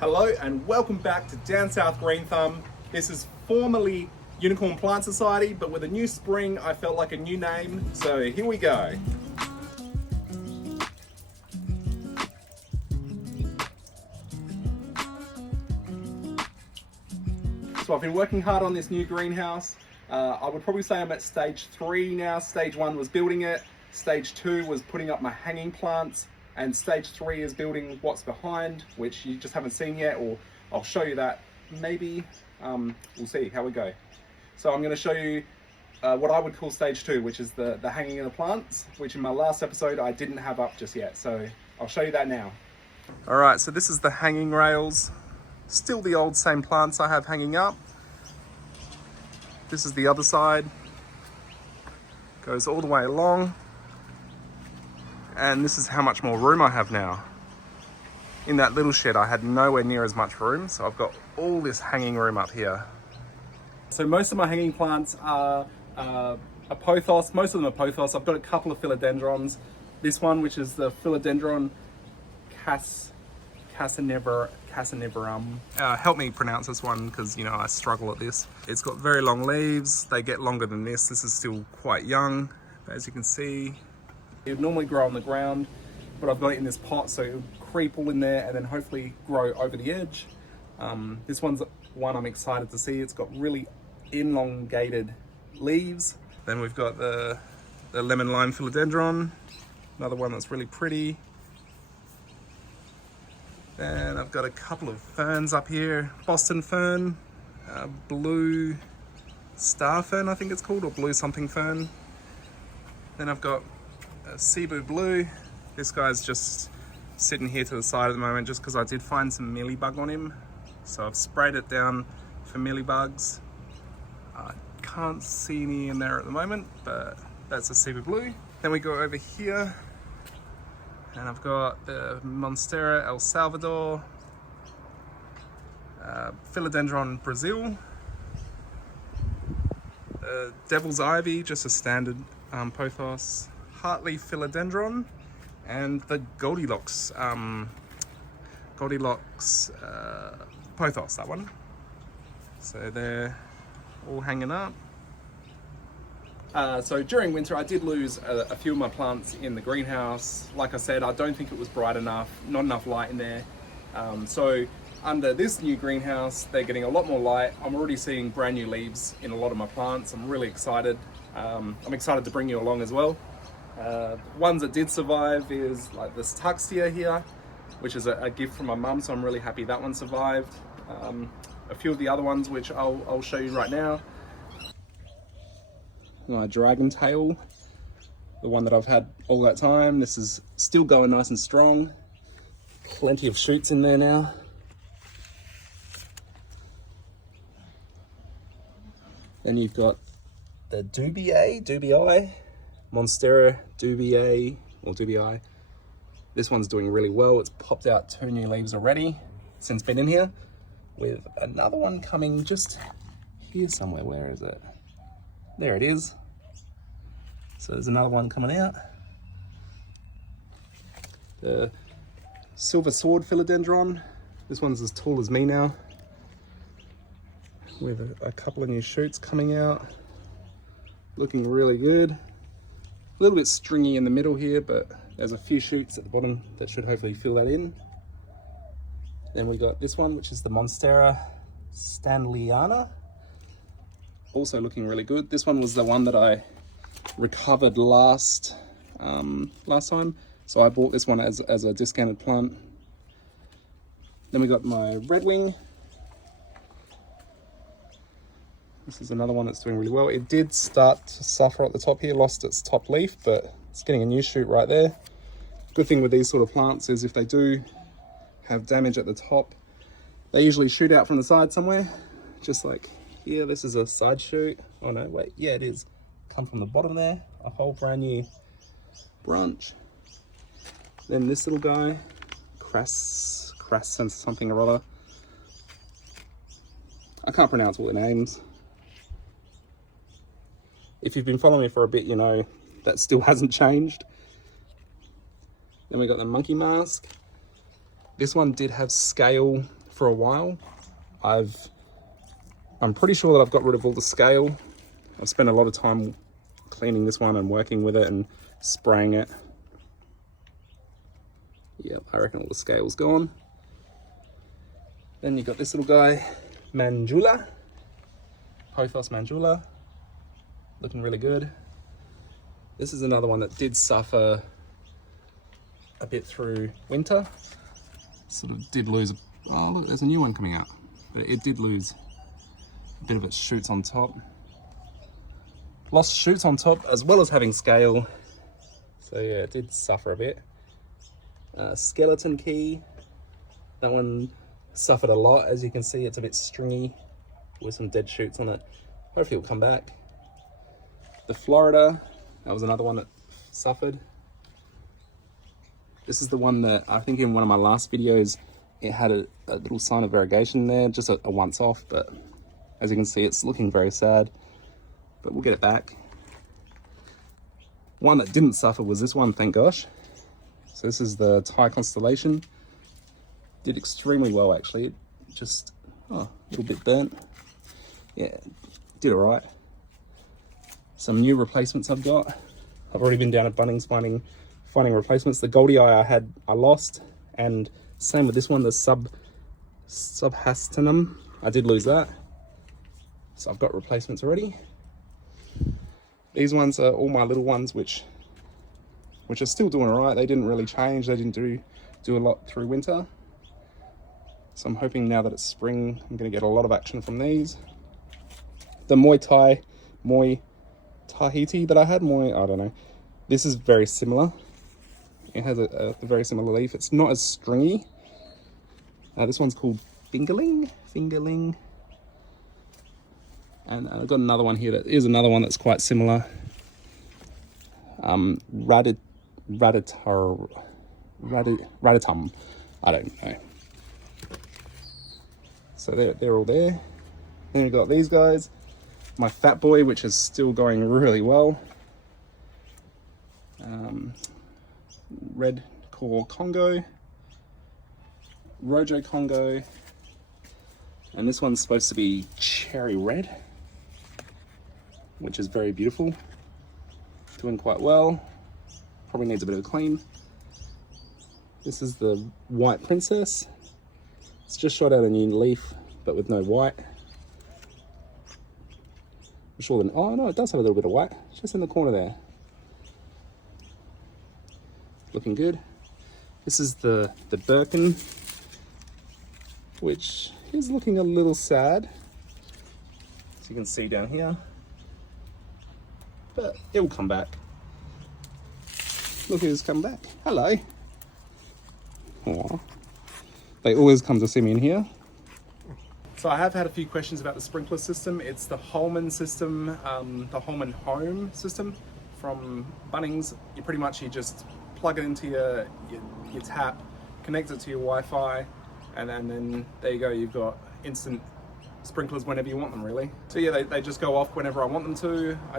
Hello and welcome back to Down South Greenthumb. This is formerly Unicorn Plant Society, but with a new spring, I felt like a new name, so here we go. So I've been working hard on this new greenhouse. I would probably say I'm at stage 3 now. Stage 1 was building it, stage 2 was putting up my hanging plants, and stage 3 is building what's behind, which you just haven't seen yet, or I'll show you that maybe. We'll see how we go. So I'm going to show you what I would call stage 2, which is the hanging of the plants, which in my last episode I didn't have up just yet. So I'll show you that now. All right, so this is the hanging rails. Still the old same plants I have hanging up. This is the other side. Goes all the way along. And this is how much more room I have now. In that little shed, I had nowhere near as much room, so I've got all this hanging room up here. So most of my hanging plants are a pothos. Most of them are pothos. I've got a couple of philodendrons. This one, which is the philodendron Cassiniverum. Help me pronounce this one, because you know I struggle at this. It's got very long leaves. They get longer than this. This is still quite young, but as you can see, it would normally grow on the ground, but I've got it in this pot, so it would creep all in there and then hopefully grow over the edge. This one's one I'm excited to see. It's got really elongated leaves. Then we've got the lemon lime philodendron, another one that's really pretty. Then I've got a couple of ferns up here. Boston fern, blue star fern I think it's called, or blue something fern. Then I've got a Cebu blue. This guy's just sitting here to the side at the moment just because I did find some mealybug on him. So I've sprayed it down for mealybugs. I can't see any in there at the moment, but that's a Cebu blue. Then we go over here and I've got the Monstera El Salvador, Philodendron Brazil, Devil's Ivy, just a standard pothos, Heartleaf Philodendron, and the Goldilocks pothos, that one. So they're all hanging up. So during winter I did lose a few of my plants in the greenhouse. Like I said, I don't think it was bright enough, not enough light in there. So under this new greenhouse, they're getting a lot more light. I'm already seeing brand new leaves in a lot of my plants. I'm really excited. I'm excited to bring you along as well. Ones that did survive is like this Tuxtia here, which is a gift from my mum, so I'm really happy that one survived. A few of the other ones, which I'll show you right now. My dragon tail, the one that I've had all that time. This is still going nice and strong. Plenty of shoots in there now. Then you've got the dubii, Monstera dubii, or dubii. This one's doing really well. It's popped out 2 new leaves already since been in here, with another one coming just here somewhere. Where is it? There it is. So there's another one coming out. The silver sword philodendron. This one's as tall as me now, with a couple of new shoots coming out. Looking really good. A little bit stringy in the middle here, but there's a few shoots at the bottom that should hopefully fill that in. Then we got this one, which is the Monstera Stanleyana. Also looking really good. This one was the one that I recovered last time. So I bought this one as a discounted plant. Then we got my redwing. This is another one that's doing really well. It did start to suffer at the top here, lost its top leaf, but it's getting a new shoot right there. Good thing with these sort of plants is if they do have damage at the top, they usually shoot out from the side somewhere, just like here. This is a side shoot. Oh no, wait, yeah, it is. Come from the bottom there, a whole brand new branch. Then this little guy, crass and something or other. I can't pronounce all the names. If you've been following me for a bit, you know that still hasn't changed. Then we got the monkey mask. This one did have scale for a while. I'm pretty sure that I've got rid of all the scale. I've spent a lot of time cleaning this one and working with it and spraying it. Yep, I reckon all the scale's gone. Then you got this little guy, Mandula, Pothos Mandula, looking really good. This is another one that did suffer a bit through winter. Sort of did lose, oh look, there's a new one coming out. But it did lose a bit of its shoots on top. Lost shoots on top as well as having scale. So yeah, it did suffer a bit. Skeleton key, that one suffered a lot. As you can see, it's a bit stringy with some dead shoots on it. Hopefully it'll come back. The Florida, that was another one that suffered. This is the one that I think in one of my last videos, it had a little sign of variegation there, just a once off, but as you can see, it's looking very sad, but we'll get it back. One that didn't suffer was this one, thank gosh. So this is the Thai Constellation. Did extremely well actually. It just, a little bit burnt. Yeah, did all right. Some new replacements I've got. I've already been down at Bunnings finding replacements. The Goldie Eye I lost, and same with this one, the Subhastanum. I did lose that. So I've got replacements already. These ones are all my little ones, which are still doing all right. They didn't really change. They didn't do a lot through winter. So I'm hoping now that it's spring, I'm gonna get a lot of action from these. The Muay Tahiti that I had, I don't know. This is very similar. It has a very similar leaf. It's not as stringy. This one's called Fingerling. And I've got another one here that is another one that's quite similar. Raditum. I don't know. So they're all there. Then we've got these guys. My Fat Boy, which is still going really well. Red Core Congo. Rojo Congo. And this one's supposed to be cherry red, which is very beautiful. Doing quite well. Probably needs a bit of a clean. This is the White Princess. It's just shot out a new leaf, but with no white. I'm sure that, oh no, it does have a little bit of white. It's just in the corner there. Looking good. This is the Birkin, which is looking a little sad, as you can see down here. But it will come back. Look who's come back. Hello. Aww. They always come to see me in here. So I have had a few questions about the sprinkler system. It's the Holman system, the Holman Home system from Bunnings. You just plug it into your tap, connect it to your Wi-Fi, and then there you go. You've got instant sprinklers whenever you want them, really. So yeah, they just go off whenever I want them to. I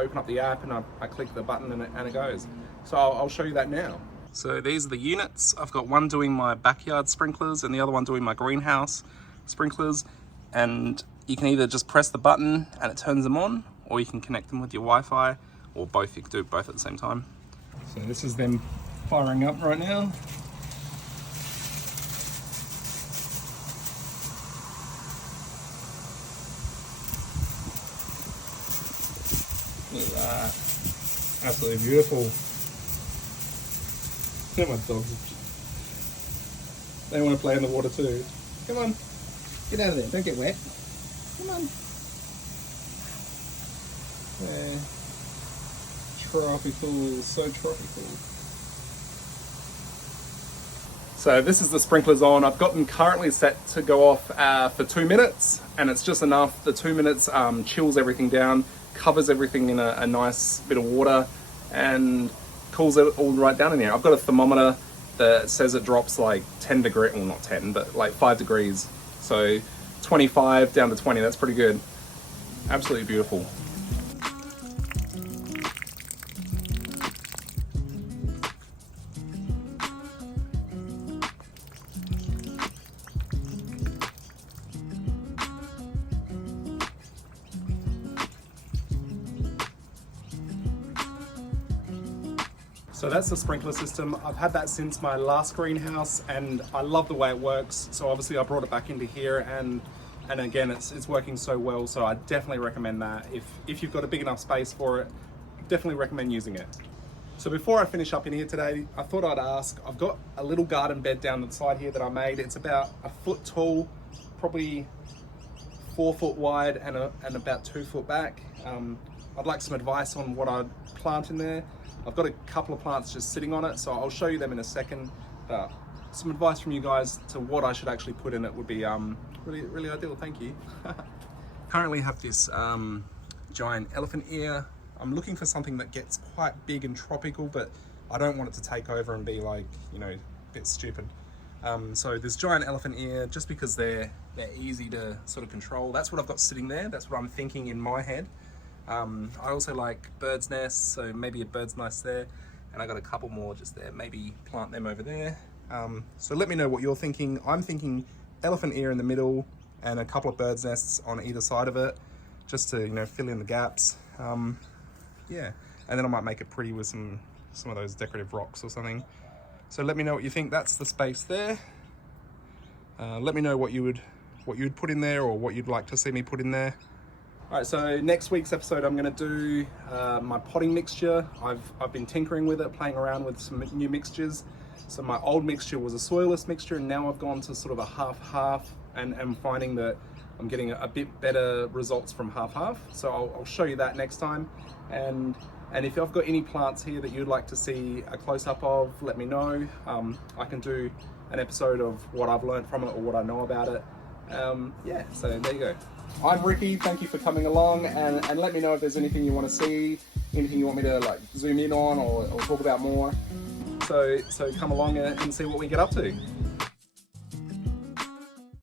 open up the app and I click the button and it goes. So I'll show you that now. So these are the units. I've got one doing my backyard sprinklers and the other one doing my greenhouse sprinklers. And you can either just press the button and it turns them on, or you can connect them with your Wi-Fi, or both. You can do both at the same time. So this is them firing up right now. Look at that. Absolutely beautiful. Look at my dogs. They want to play in the water too. Come on. Get out of there. Don't get wet. Come on. Yeah. Tropical. So tropical. So this is the sprinklers on. I've got them currently set to go off for 2 minutes, and it's just enough. The 2 minutes chills everything down, covers everything in a nice bit of water, and cools it all right down in there. I've got a thermometer that says it drops like 10 degrees, well not 10, but like 5 degrees. So 25 down to 20, that's pretty good. Absolutely beautiful. So that's the sprinkler system. I've had that since my last greenhouse and I love the way it works. So obviously I brought it back into here and again, it's working so well. So I definitely recommend that. If you've got a big enough space for it, definitely recommend using it. So before I finish up in here today, I thought I'd ask, I've got a little garden bed down the side here that I made. It's about a foot tall, probably 4 foot wide and about 2 foot back. I'd like some advice on what I'd plant in there. I've got a couple of plants just sitting on it, so I'll show you them in a second. But some advice from you guys to what I should actually put in it would be really ideal. Thank you. Currently have this giant elephant ear. I'm looking for something that gets quite big and tropical, but I don't want it to take over and be like, you know, a bit stupid. So this giant elephant ear, just because they're easy to sort of control. That's what I've got sitting there. That's what I'm thinking in my head. I also like bird's nests, so maybe a bird's nest there, and I got a couple more just there. Maybe plant them over there. So let me know what you're thinking. I'm thinking elephant ear in the middle and a couple of bird's nests on either side of it, just to, you know, fill in the gaps. Yeah, and then I might make it pretty with some of those decorative rocks or something. So let me know what you think. That's the space there. Let me know what you'd put in there or what you'd like to see me put in there. All right, so next week's episode, I'm gonna do my potting mixture. I've been tinkering with it, playing around with some new mixtures. So my old mixture was a soilless mixture, and now I've gone to sort of a half-half, and I'm finding that I'm getting a bit better results from half-half. So I'll show you that next time. And if I've got any plants here that you'd like to see a close-up of, let me know. I can do an episode of what I've learned from it or what I know about it. Yeah, so there you go. I'm Ricky, thank you for coming along, and let me know if there's anything you want to see, anything you want me to like zoom in on or talk about more. So come along and see what we get up to.